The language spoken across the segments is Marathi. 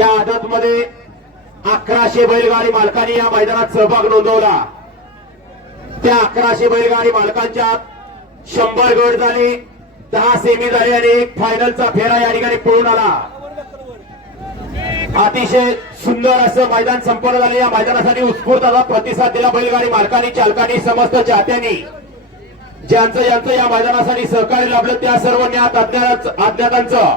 या आदत मध्ये अकराशे बैलगाडी मालकांनी या मैदानात सहभाग नोंदवला. त्या अकराशे बैलगाडी मालकांच्या शंभर गट झाले दहा सेमी झाले आणि एक फायनलचा फेरा या ठिकाणी पळून आला. अतिशय सुंदर असं मैदान संपन्न झाले. या मैदानासाठी उत्स्फूर्त असा प्रतिसाद दिला बैलगाडी मालकांनी चालकांनी समस्त चाहत्यांनी ज्यांचं ज्यांचं या मैदानासाठी सहकार्य लाभलं त्या सर्व ज्ञात अज्ञातांचं.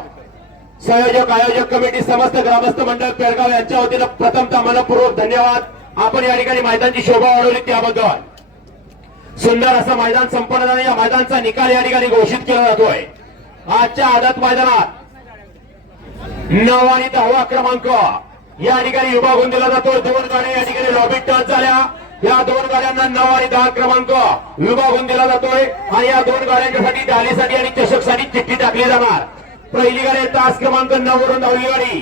संयोजक आयोजक कमिटी समस्त ग्रामस्थ मंडळ पेडगाव यांच्या वतीनं प्रथमतः मनपूर्वक धन्यवाद. आपण या ठिकाणी मैदानची शोभा वाढवली त्याबद्दल. सुंदर असं मैदान संपन्न झालं. या मैदानचा निकाल या ठिकाणी घोषित केला जातोय. आजच्या आदत मैदानात नऊ आणि दहावा क्रमांक. या ठिकाणी विभागून दिला जातो दोन गाड्या या ठिकाणी लॉबी टच झाल्या. या दोन गाड्यांना नऊ आणि दहा क्रमांक विभागून दिला जातोय. आणि या दोन गाड्यांच्यासाठी डालीसाठी आणि चषकसाठी चिठ्ठी टाकली जाणार. पहिली गाडी तास क्रमांक नऊ वरून दहावी गाडी.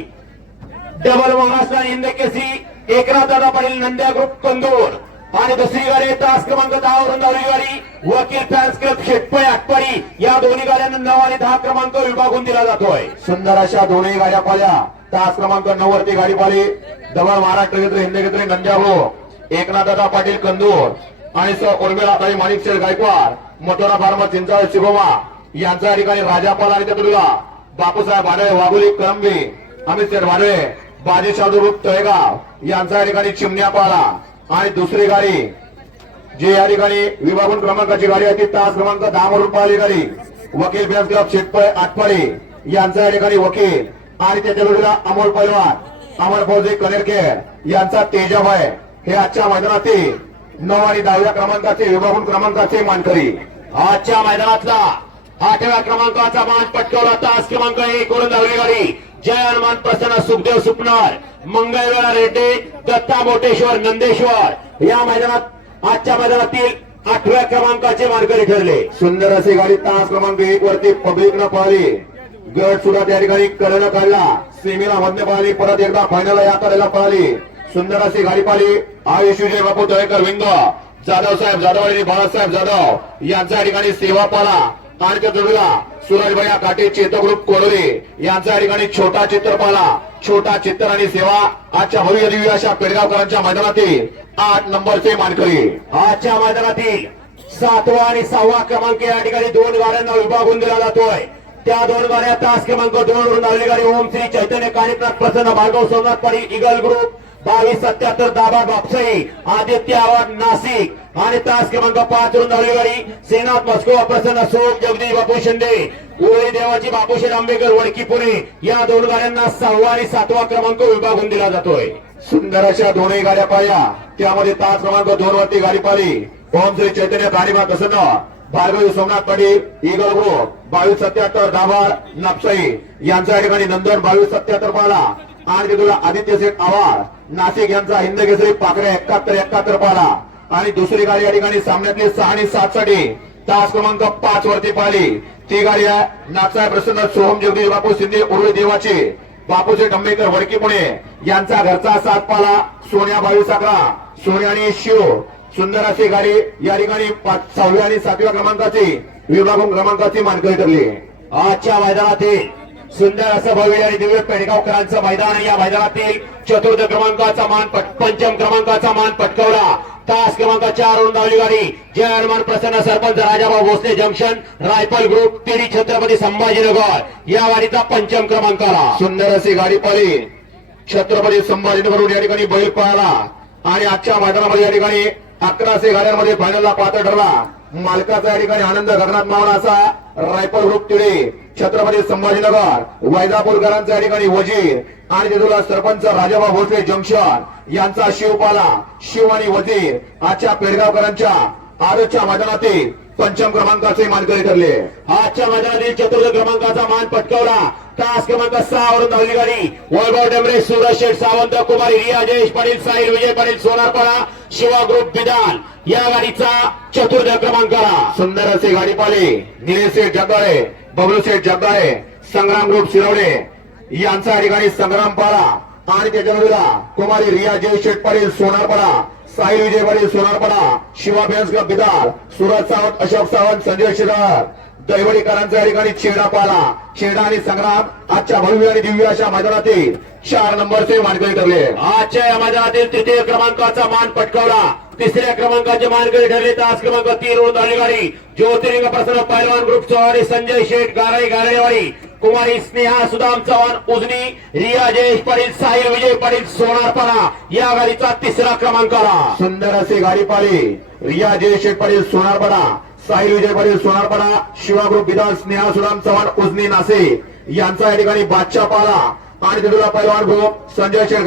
डबल महाराष्ट्र आणि हिंद केसी एकनाथ दादा पाटील नंद्या ग्रुप कंदूर आणि दुसरी गाडी तास क्रमांक दहा वरून दहावी गाडी. वकील फॅन्स क्लब शेटपळे आटपाडी. या दोन्ही गाड्यांना नऊ आणि दहा क्रमांक विभागून दिला जातोय. सुंदर अशा दोन्ही गाड्या पाल्या तास क्रमांक नऊ वरती गाडी पाली डबल महाराष्ट्र क्षेत्र हिंद क्षेत्र नंद्या ग्रुप एकनाथ दादा पाटील कंदूर. आणि स उर्मिला ताई माणिक शेठ गायकवाड. मोटोरा फार्मा चिंचाळ शिवमा यांच्या ठिकाणी राजापाल आणि त्यातुला बापूसाहेब भाडळे वाघुली कळंबी अमित शेठ भाडळे बाजी रूप तळेगाव यांचा या ठिकाणी चिमण्या पाला आणि दुसरी गाडी जी या ठिकाणी विभागून क्रमांकाची गाडी आहे ती तास क्रमांक दहा वरून पाहिली गाडी वकील फॅन्स क्लब शेतपळे आटपाडी यांचा या ठिकाणी वकील. आणि त्याच्या जोडीला अमोल पैलवान अमर फौजी कनेरखेड यांचा तेजाब आहे हे आजच्या मैदानातील नऊ आणि दहाव्या क्रमांकाचे विभागून क्रमांकाचे मानकरी. आजच्या मैदानातला आठव्या क्रमांकाचा मान पटकवला तास क्रमांक एक वरून धावली गाडी. जय हनुमान प्रसन्न सुखदेव सुपणार मंगळवेळा रेड्डे दत्ता मोटेश्वर नंदेश्वर. या मैदानात आजच्या मैदानातील आठव्या क्रमांकाचे मानकरी ठरले. सुंदर असे गाडी तास क्रमांक एक वरती पब्लिक न पळाली गट सुद्धा त्या ठिकाणी करणं काढला. सेमीला मधने पाहिली परत एकदा फायनल या करायला पळाली सुंदर अशी गाडी पाहिली. आयुष विजय बापू तळेकर विंग. जाधव साहेब जाधव आणि बाळासाहेब जाधव यांच्या ठिकाणी सेवा पाला. आणि त्या सुरजभया काटे चेतक ग्रुप कोडोरे यांच्या ठिकाणी छोटा चित्रपाला छोटा चित्र आणि सेवा आजच्या भव्य दिव्य अशा पेडगावकरांच्या मैदानातील आठ नंबरचे मानकरी. आजच्या मैदानातील सातवा आणि सहावा क्रमांक या ठिकाणी दोन गाड्यांना विभागून दिला जातोय. त्या दोन गाड्या तास क्रमांक दोन वरून आलेली गाडी ओम श्री चैतन्य कानिपनाथ प्रसन्न भार्गव सोमनाथ पाडी इगल ग्रुप बावीस सत्याहत्तर दाबा बापसाई आदित्य आवाज नाशिक. आणि तास क्रमांक पाच वरून धावली गाडी सेनाथ मस्को प्रसन्न सोम जगदीश बापू शिंदे उरळी देवाची बापूशेठ आंबेकर वडकी पुणे. या दोन गाड्यांना सहावा आणि सातवा क्रमांक विभागून दिला जातोय. सुंदर अशा दोनही गाड्या पाहिल्या. त्यामध्ये तास क्रमांक दोन वरती गाडी पाहिली. ओम श्री चैतन्य कानिपा प्रसन्न. भार्गवी सोमनाथ पाटील इगल ग्रुप बावीस सत्याहत्तर दाभा नापसाई यांच्या ठिकाणी नंदन बावीस सत्याहत्तर पाला. आणि तिथून आदित्य शेठ आवार नाशिक यांचा हिंद केसरी पाकड्या एकाहत्तर एकाहत्तर पाला. आणि दुसरी गाडी या ठिकाणी सामन्यातली सहा आणि सात साठी. तास क्रमांक पाच वरती पाहिली. ती गाडी आहे नाथसाहेब प्रसन्न सोहम जगदीश बापू शिंदे उर्वी देवाचे. बापूचे डंबेकर वडकी पुणे. यांचा घरचा सात पाला सोन्या भावी साखरा सोन्या आणि शिव. सुंदर अशी गाडी या ठिकाणी सहाव्या आणि सातव्या क्रमांकाची विभागून क्रमांकाची मानकरी ठरली. आजच्या मैदानात सुंदर असं भव्य आणि दिव्य पेडगावकरांचं मैदान या मैदानातील चतुर्थ क्रमांकाचा मान पंचम क्रमांकाचा मान पटकवला. तास क्रमांक चार वरून धावली गाडी. Jai Hanuman Prasanna sarpanch Rajabhau Bhosale junction rifle group तिरी Chhatrapati Sambhajinagar. या गाडीचा पंचम क्रमांक आला सुंदर अशी गाडी पाली छत्रपती संभाजीनगरून या ठिकाणी बैल पळाला. आणि आजच्या मैदानामध्ये या ठिकाणी अकराशे गाड्यांमध्ये फायनलला पात्र ठरला. मालकाचा या ठिकाणी आनंद गगनात मावळा असा रायफल ग्रुप तिळे छत्रपती संभाजीनगर वैजापूरकरांचा या ठिकाणी वजीर आणि तिथूला सरपंच राजाबा भोसले जंक्शन यांचा शिवपाला शिव आणि वजीर आजच्या पेडगावकरांच्या आरोच्या मैदानातील पंचम क्रमांकाचे मानकरी ठरले. आजच्या मैदानातील चतुर्थ क्रमांकाचा मान पटकावला. तास क्रमांक सहा वरून धावली गाडी. वैभव डेमरे सूरज शेठ सावंत कुमारी रिया जयेश पाटील साहिल विजय पाटील सोनारपाडा शिवा ग्रुप विधान या गाडीचा चतुर्थ क्रमांक सुंदर असे गाडी पाले. निलेश शेठ जगदाळे बबलू शेठ जगदाळे संग्राम ग्रुप शिरवडे. यांचा या ठिकाणी संग्राम पाडा आणि त्याच्या बाजूला कुमारी रिया जय शेठ पाटील सोनारपाडा. साई विजय पाटील सोनारपाडा शिवा फॅन्स बिदार सुरज सावंत अशोक सावंत संजय शिरार दैवडीकरांचा या ठिकाणी चेडा पाला चेडा आणि संग्राम आजच्या भव्य आणि दिव्य अशा मैदानातील चार नंबरचे मानकरी ठरले. आजच्या या मैदानातील तृतीय क्रमांकाचा मान पटकावला. तिसऱ्या क्रमांकाचे मानकरी ठरले. तास क्रमांक तीन वरून अधिकारी गाडी. ज्योतिर्लिंग प्रसन्न पैलवान ग्रुप चौहारी संजय शेठ गाराई गारेवाडी कुमारी स्नेहा सुदाम चव्हाण उजनी रिया जयेश पाटील साहिल विजय पाटील सोनारपाडा या गाडीचा तिसरा क्रमांक आला. सुंदर असे गाडी रिया जयेश पाटील सोनारपाडा साहिल विजय पाटील सोनारपाडा शिवा ग्रुप विधान स्नेहा सुदाम चव्हाण उजनी नासे. यांचा या ठिकाणी बादशाह पाला. आणि तिथला पैलवान ग्रुप संजय शेठ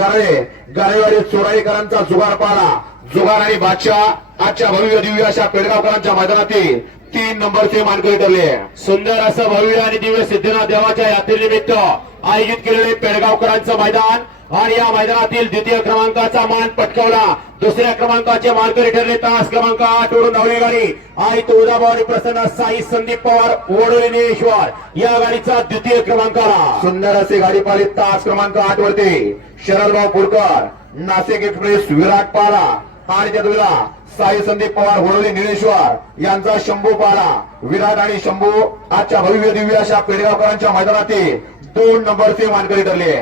गारेवाडी चोराईकरांचा जुगार पाला. जुगार आणि बादशाह आजच्या भव्य दिव्य अशा पेडगावकरांच्या मैदानातील तीन नंबरचे मानकरी ठरले. सुंदर असं भव्य आणि दिव्य सिद्धनाथ देवाच्या यात्रेनिमित्त आयोजित केलेले पेडगावकरांचं मैदान आणि या मैदानातील द्वितीय क्रमांकाचा मान पटकावला. दुसऱ्या क्रमांकाचे मानकरी ठरले तास क्रमांक आठ वरून धावली गाडी. आई तुळजाभवानी प्रसन्न साई संदीप पवार ओढोली नेश्वर या गाडीचा द्वितीय क्रमांक आला सुंदर असे गाडी पाहिले तास क्रमांक आठ वरती. शरदभाऊ पुरकर नाशिक एक्सप्रेस विराट पाला आणि त्या दुला साई संदीप पवार होळोली निळेश्वर यांचा शंभू पाला विराट आणि शंभू आजच्या भव्य दिव्य अशा पेडगावकरांच्या मैदानातील दोन नंबरचे मानकरी ठरले.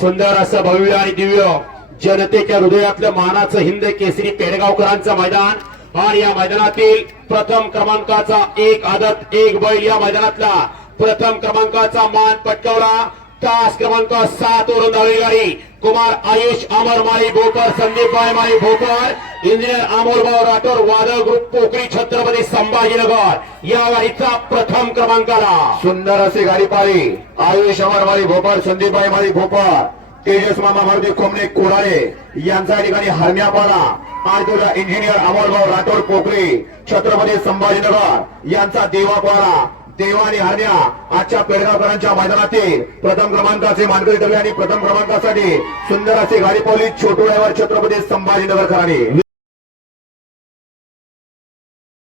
सुंदर असं भव्य आणि दिव्य जनतेच्या हृदयातलं मानाचं हिंद केसरी पेडगावकरांचं मैदान. आणि या मैदानातील प्रथम क्रमांकाचा एक आदत एक बैल या मैदानातला प्रथम क्रमांकाचा मान पटकावला. तास क्रमांक सात वरून धावली गाडी. कुमार आयुष अमरमाळी भोकर संदीप माळी भोकर इंजिनियर अमोलभाऊ राठोड वादळ ग्रुप पोखरी छत्रपती संभाजीनगर. या गाडीचा प्रथम क्रमांक आला सुंदर असे गाडी पाळी. आयुष अमरमाळी भोकर संदीप माळी भोकर तेजस मामा मारुती कोमणे कोडाळे यांचा ठिकाणी हरण्यापाला आणि तुला इंजिनियर अमोलभाऊ राठोड पोखरी छत्रपती संभाजीनगर यांचा देवापाडा देवा आणि हरण्या आजच्या पेडगावकरांच्या मैदानातील प्रथम क्रमांकाचे मानकरी ठरले आणि प्रथम क्रमांकासाठी सुंदर असे गाडी पावली. छोटू ड्रायव्हर छत्रपती संभाजीनगरकरांनी